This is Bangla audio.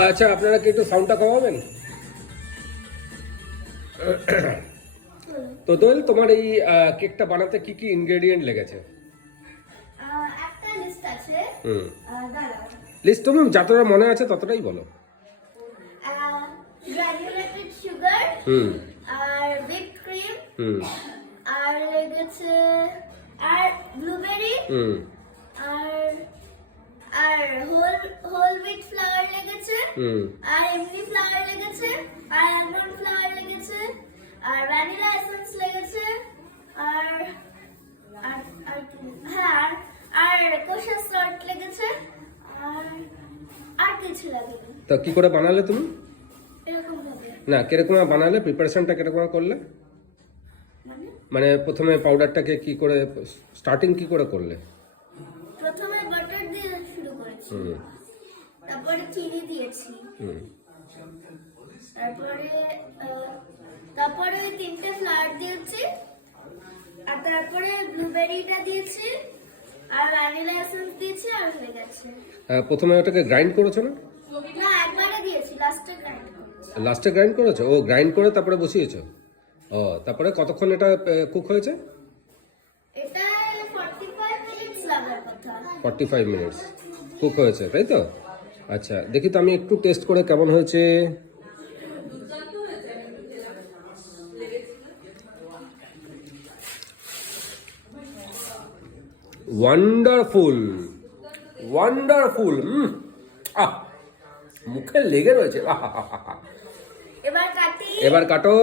আচ্ছা, আপনারা কি একটু সাউন্ডটা কমাবেন? তো দোয়েল, তোমার এই কেকটা বানাতে কি কি ইনগ্রেডিয়েন্ট লেগেছে? একটা লিস্ট আছে। হুম, দাঁড়াও। লিস্ট তুমি যতটা মনে আছে ততটাই বলো। গ্রানুলেটেড সুগার, হুম আর হুইপ ক্রিম, হুম আর লেগেছে আর ব্লুবেরি, হুম আর আর হোল হোল হুইট ফ্লাওয়ার লেগেছে, হুম আর এমনি ফ্লাওয়ার লেগেছে, আর আলমন্ড ফ্লাওয়ার লেগেছে, আর ভ্যানিলা এসেন্স লেগেছে, আর আর আর হ্যাঁ আর কোশা সল্ট লেগেছে, আর আর কিছু লাগেনি। তো কি করে বানালে তুমি? এরকম ভাবে না, কিরকম বানালে, প্রিপারেশনটা কিরকম করলে? মানে মানে প্রথমে পাউডারটাকে কি করে, স্টার্টিং কি করে করলে? প্রথমে বাটার দিয়ে শুরু করেছি, হুম তারপরে চিনি দিয়েছি, হুম তারপরে তারপরে ওই তিনটে ফ্লাওয়ার দিয়েছি, আর তারপরে ব্লুবেরিটা দিয়েছি, আর ভ্যানিলা এসেন্স দিয়েছি, আর হয়ে গেছে। প্রথমে ওটাকে গ্রাইন্ড করেছো না? না, একবারে দিয়েছি, লাস্টে গ্রাইন্ড করেছি। লাস্টে গ্রাইন্ড করেছো? ও, গ্রাইন্ড করে তারপরে বসিয়েছো। ও, তারপরে কতক্ষণ এটা কুক হয়েছে? এটা 45 মিনিটস লাগার কথা। 45 মিনিটস কুক হয়েছে, তাই তো? আচ্ছা, দেখি তো আমি একটু টেস্ট করে কেমন হয়েছে। Wonderful, wonderful. আহ, মুখে লেগে রয়েছে। এবার কাটি। এবার কাটো।